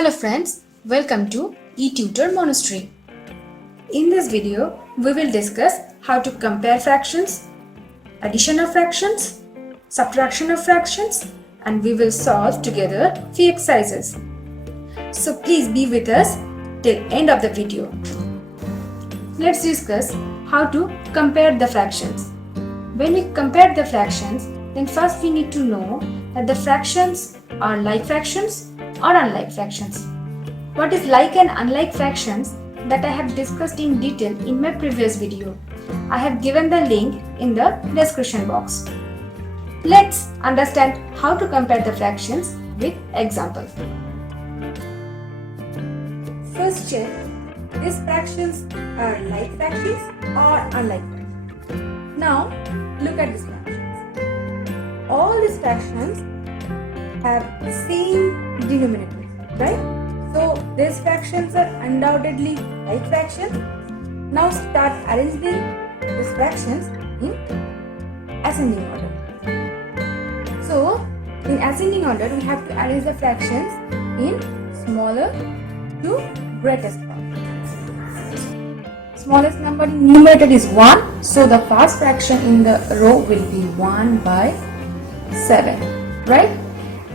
Hello friends, welcome to eTutor Monastery. In this video, we will discuss how to compare fractions, addition of fractions, subtraction of fractions, and we will solve together few exercises. So please be with us till end of the video. Let's discuss how to compare the fractions. When we compare the fractions, then first we need to know that the fractions are like fractions or unlike fractions. What is like and unlike fractions that I have discussed in detail in my previous video. I have given the link in the description box. Let's understand how to compare the fractions with example. First check, these fractions are like fractions or unlike fractions. Now look at these fractions. All these fractions have the same denominator, right? So these fractions are undoubtedly like fractions. Now start arranging these fractions in ascending order. So in ascending order, we have to arrange the fractions in smaller to greatest number. Smallest number in numerator is 1. So the first fraction in the row will be 1 by 7. Right?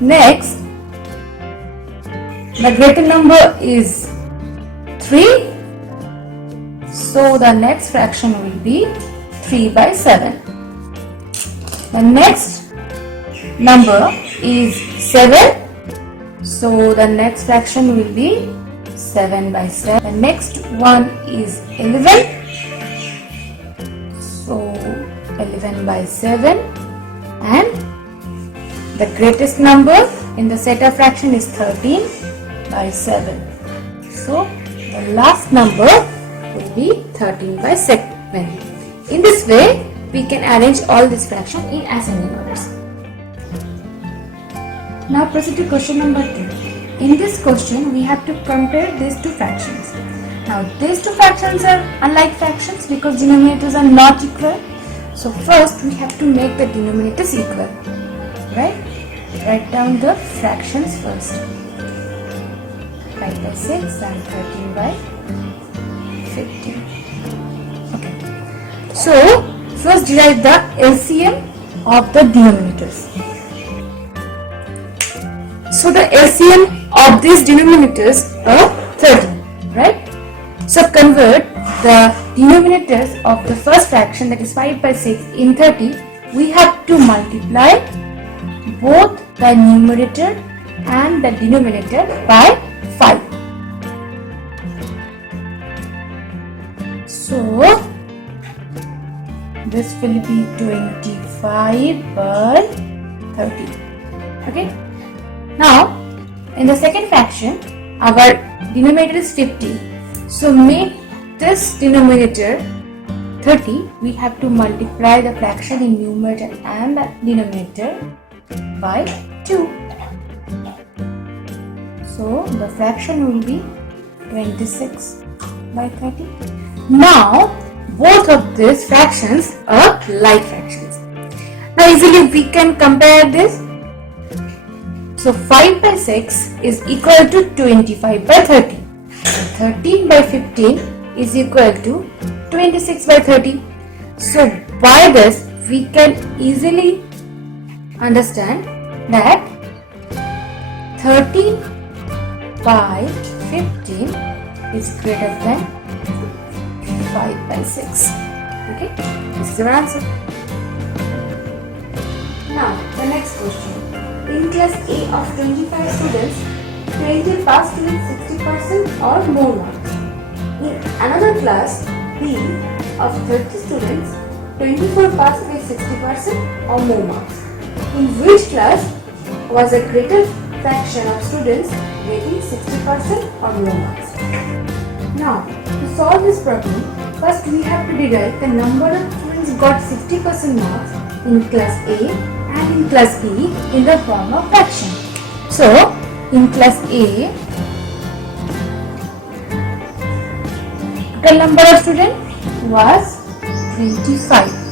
Next, the greater number is 3. So the next fraction will be 3 by 7. The next number is 7. So the next fraction will be 7 by 7. The next one is 11. So 11 by 7. And the greatest number in the set of fraction is 13 by 7. So the last number will be 13 by 7. In this way, we can arrange all these fractions in ascending orders. Now proceed to question number 2. In this question, we have to compare these two fractions. Now these two fractions are unlike fractions because denominators are not equal. So first we have to make the denominators equal. Right? Write down the fractions first. 5 by 6 and 13 by 15. Okay. So first derive the LCM of the denominators. So the LCM of these denominators are 30. Right? So convert the denominators of the first fraction, that is 5 by 6, in 30. We have to multiply both the numerator and the denominator by 5. So this will be 25 by 30. Okay. Now in the second fraction, our denominator is 50. So make this denominator 30. We have to multiply the fraction in numerator and the denominator by 2. So the fraction will be 26 by 30. Now both of these fractions are like fractions. Now easily we can compare this. So 5 by 6 is equal to 25 by 30. 13 by 15 is equal to 26 by 30. So by this we can easily understand that 13 by 15 is greater than 5 by 6. Okay, this is our answer. Now the next question. In class A of 25 students, 20 passed with 60% or more marks. In another class B of 30 students, 24 passed with 60% or more marks. In which class was a greater fraction of students getting 60% or more marks? Now, to solve this problem, first we have to derive the number of students got 60% marks in class A and in class B in the form of fraction. So, in class A, the number of students was 25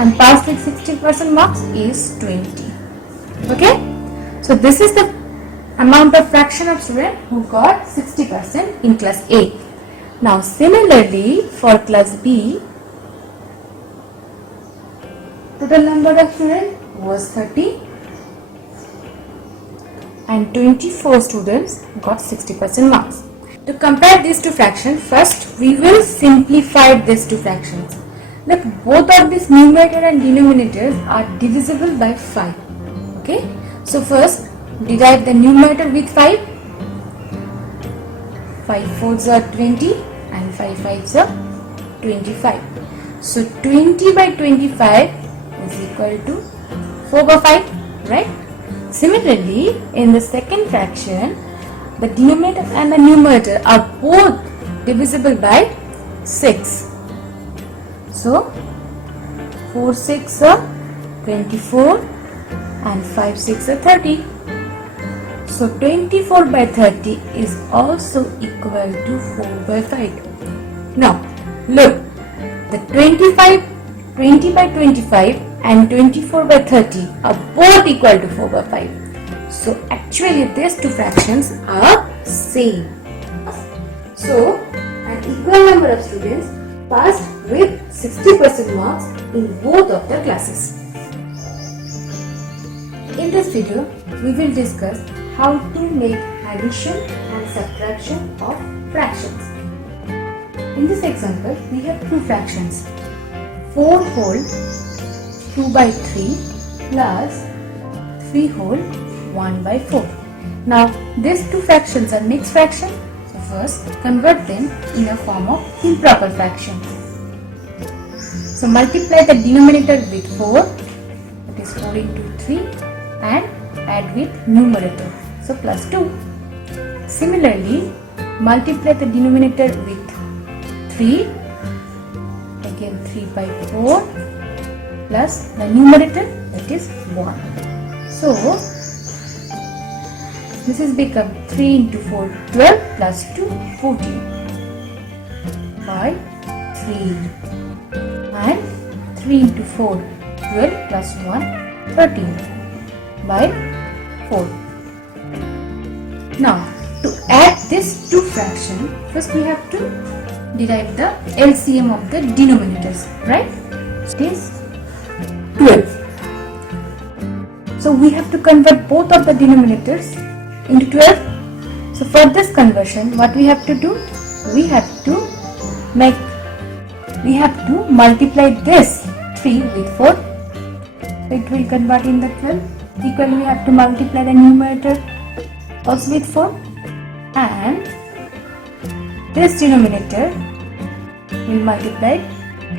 and passed with 60% marks is 20. Okay, so this is the amount of fraction of students who got 60% in class A. Now similarly for class B, total number of students was 30 and 24 students got 60% marks. To compare these two fractions, first we will simplify these two fractions. Look, both of these numerator and denominators are divisible by 5. Okay, so first divide the numerator with 5. 5 4s are 20 and 5 5s are 25. So 20 by 25 is equal to 4 by 5, right? Similarly, in the second fraction, the denominator and the numerator are both divisible by 6. So 4 6 are 24 and 5 6 are 30. So 24 by 30 is also equal to 4 by 5. Now look, the 20 by 25 and 24 by 30 are both equal to 4 by 5. So actually these two fractions are same. So an equal number of students passed with 60% marks in both of the classes. In this video, we will discuss how to make addition and subtraction of fractions. In this example, we have two fractions, 4 whole 2 by 3 plus 3 whole 1 by 4. Now, these two fractions are mixed fractions. So first, convert them in a form of improper fraction. So multiply the denominator with 4, that is 4 into 3, and add with numerator, so plus 2. Similarly, multiply the denominator with 3, again 3 by 4, plus the numerator, that is 1. So this is become 3 into 4 12 plus 2 14 by 3, and 3 into 4 12 plus 1 13 by 4. Now to add this two fractions, first we have to derive the LCM of the denominators, right? It is 12. So we have to convert both of the denominators into 12. So for this conversion, what we have to do? We have to multiply this 3 with 4. It will convert in the 12. Equally, we have to multiply the numerator also with 4, and this denominator will multiply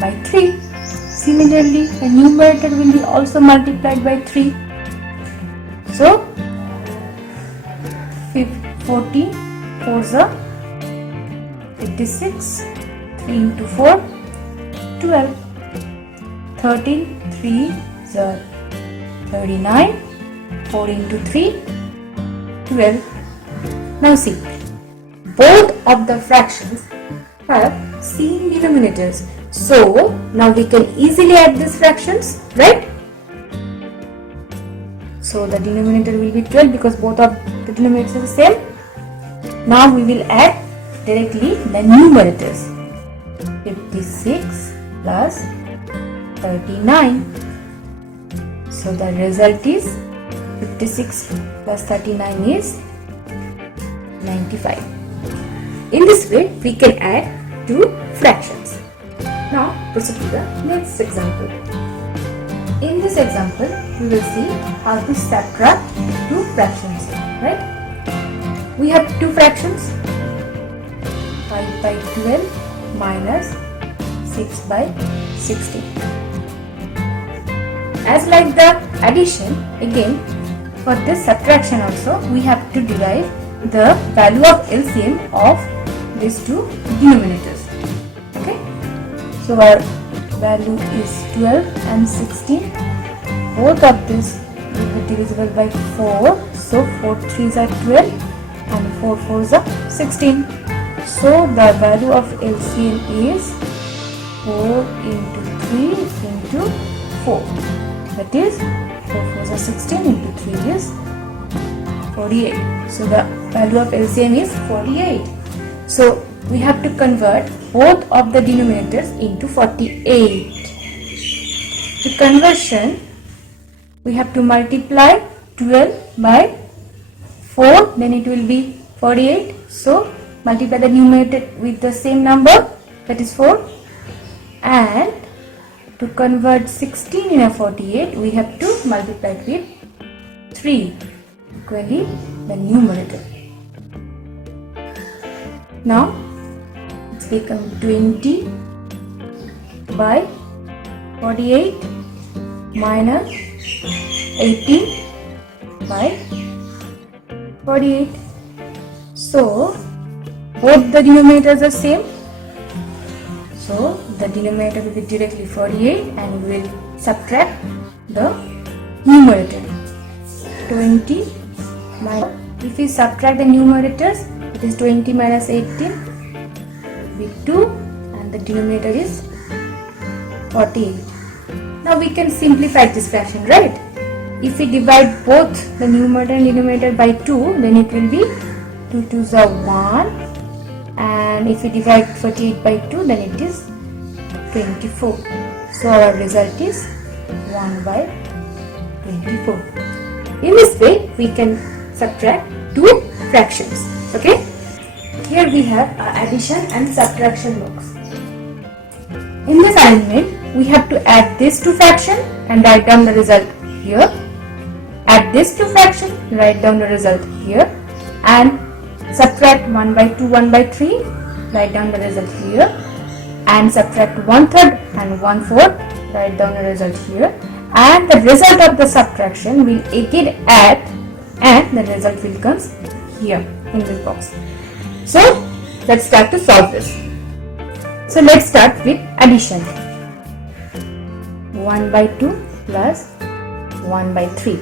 by 3. Similarly, the numerator will be also multiplied by 3. So 14 4s are 56, 3 into 4 12, 13 3s are 39, 4 into 3 12. Now see, both of the fractions have same denominators, so now we can easily add these fractions, right? So the denominator will be 12 because both of the denominators are the same. Now we will add directly the numerators. 56 plus 39. So the result is 56 plus 39 is 95. In this way, we can add two fractions. Now proceed to the next example. In this example, we will see how to subtract two fractions, right? We have two fractions, 5 by 12 minus 6 by 16. As like the addition, again for this subtraction also we have to derive the value of LCM of these two denominators. Okay, so our value is 12 and 16. Both of these will be divisible by 4. So 4 3s are 12 and 4 4s are 16. So the value of LCM is 4 into 3 into 4. That is 4 4s are 16 into 3 is 48. So the value of LCM is 48. So we have to convert both of the denominators into 48. To conversion, we have to multiply 12 by 4, then it will be 48. So multiply the numerator with the same number, that is 4, and to convert 16 in a 48, we have to multiply it with 3, equally the numerator. Now it's become 20 by 48 minus 18 by 48. So both the denominators are same. So the denominator will be directly 48 and we will subtract the numerator. 20 minus, if we subtract the numerators, it is 20 minus 18 will be 2 and the denominator is 48. Now we can simplify this fraction, right? If we divide both the numerator and denominator by 2, then it will be 2 2s are 1, and if we divide 48 by 2, then it is 24. So our result is 1 by 24. In this way, we can subtract two fractions. Okay? Here we have addition and subtraction box. In this assignment, we have to add this two fraction and write down the result here. Add this two fraction, write down the result here, and subtract 1 by 2, 1 by 3, write down the result here, and subtract 1/3 and 1/4, write down the result here, and the result of the subtraction will again add and the result will come here in this box. So let's start to solve this. So let's start with addition. 1 by 2 plus 1 by 3.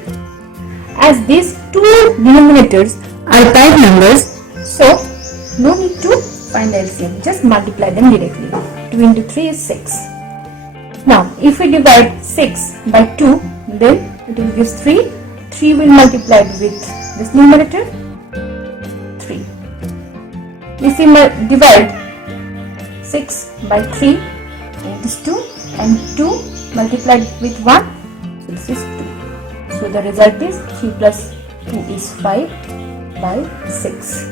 As these two denominators are prime numbers, so no need to find LCM, just multiply them directly. 2 into 3 is 6. Now if we divide 6 by 2, then it will give 3. 3 will multiply with this numerator, 3. If we divide 6 by 3, it is 2, and 2 multiplied with 1, so this is 2. So the result is 3 plus 2 is 5 by 6.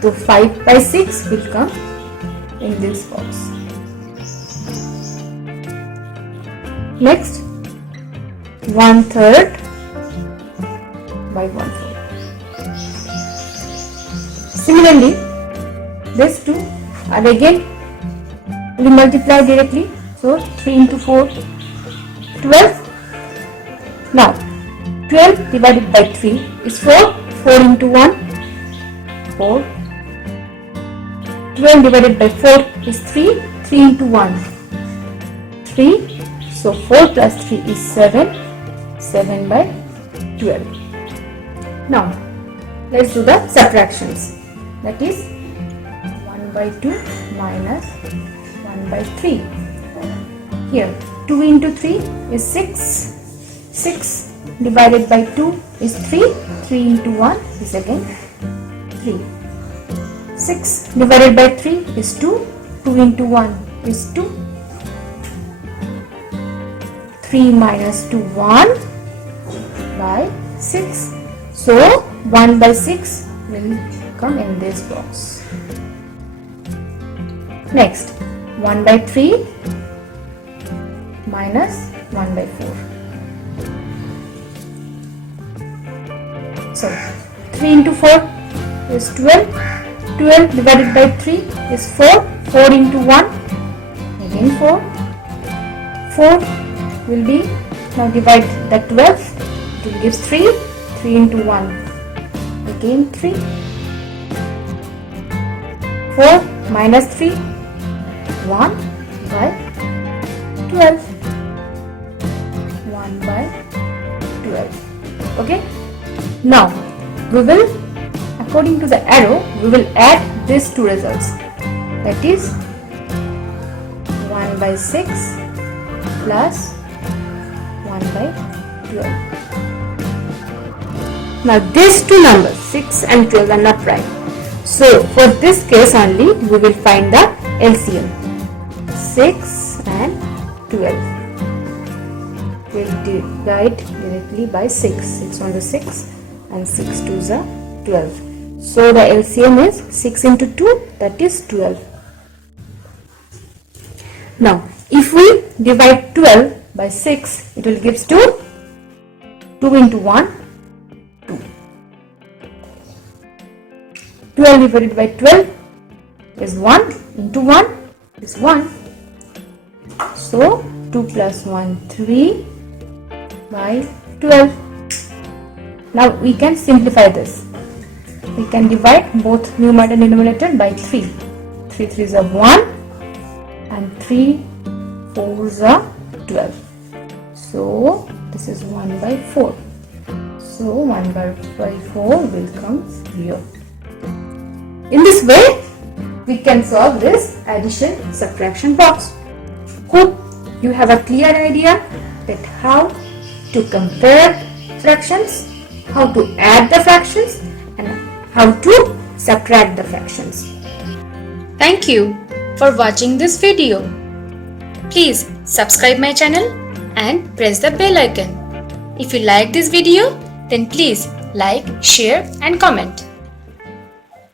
So 5 by 6 will come in this box. Next, 1/3 by 1/4. Similarly, these two are again we multiply directly. So 3 into 4, 12. Now 12 divided by 3 is 4. 4 into 1, 4. 12 divided by 4 is 3. 3 into 1, 3. So 4 plus 3 is 7. 7 by 12. Now let's do the subtractions. That is 1 by 2 minus 1 by 3. Here 2 into 3 is 6. 6 divided by 2 is 3. 3 into 1 is again 3. 6 divided by 3 is 2. 2 into 1 is 2. 3 minus 2, 1 by 6. So 1 by 6 will come in this box. Next, 1 by 3 minus 1 by 4. So 3 into 4 is 12. 12 divided by 3 is 4. 4 into 1 again 4. 4 will be, now divide the 12, it will give 3. 3 into 1 again 3. 4 minus 3, 1 by 12. 1 by 12. Okay. Now we will, according to the arrow, we will add these two results. That is 1 by 6 plus 1 by 12. Now these two numbers 6 and 12 are not prime. So for this case only we will find the LCM. 6 and 12. We'll divide directly by 6. 6 on the 6 and 6 to the 12. So the LCM is 6 into 2, that is 12. Now if we divide 12 by 6, it will give 2. 2 into 1, 2. 12 divided by 12 is 1 into 1 is 1. So 2 plus 1, 3 by 12. Now we can simplify this. We can divide both numerator and denominator by 3. 3 3s are 1 and 3 4s are 12. So this is 1 by 4. So 1 by 4 will come here. In this way, we can solve this addition subtraction box. Hope you have a clear idea that how to compare fractions, how to add the fractions, and how to subtract the fractions. Thank you for watching this video. Please subscribe my channel and press the bell icon. If you like this video, then please like, share and comment.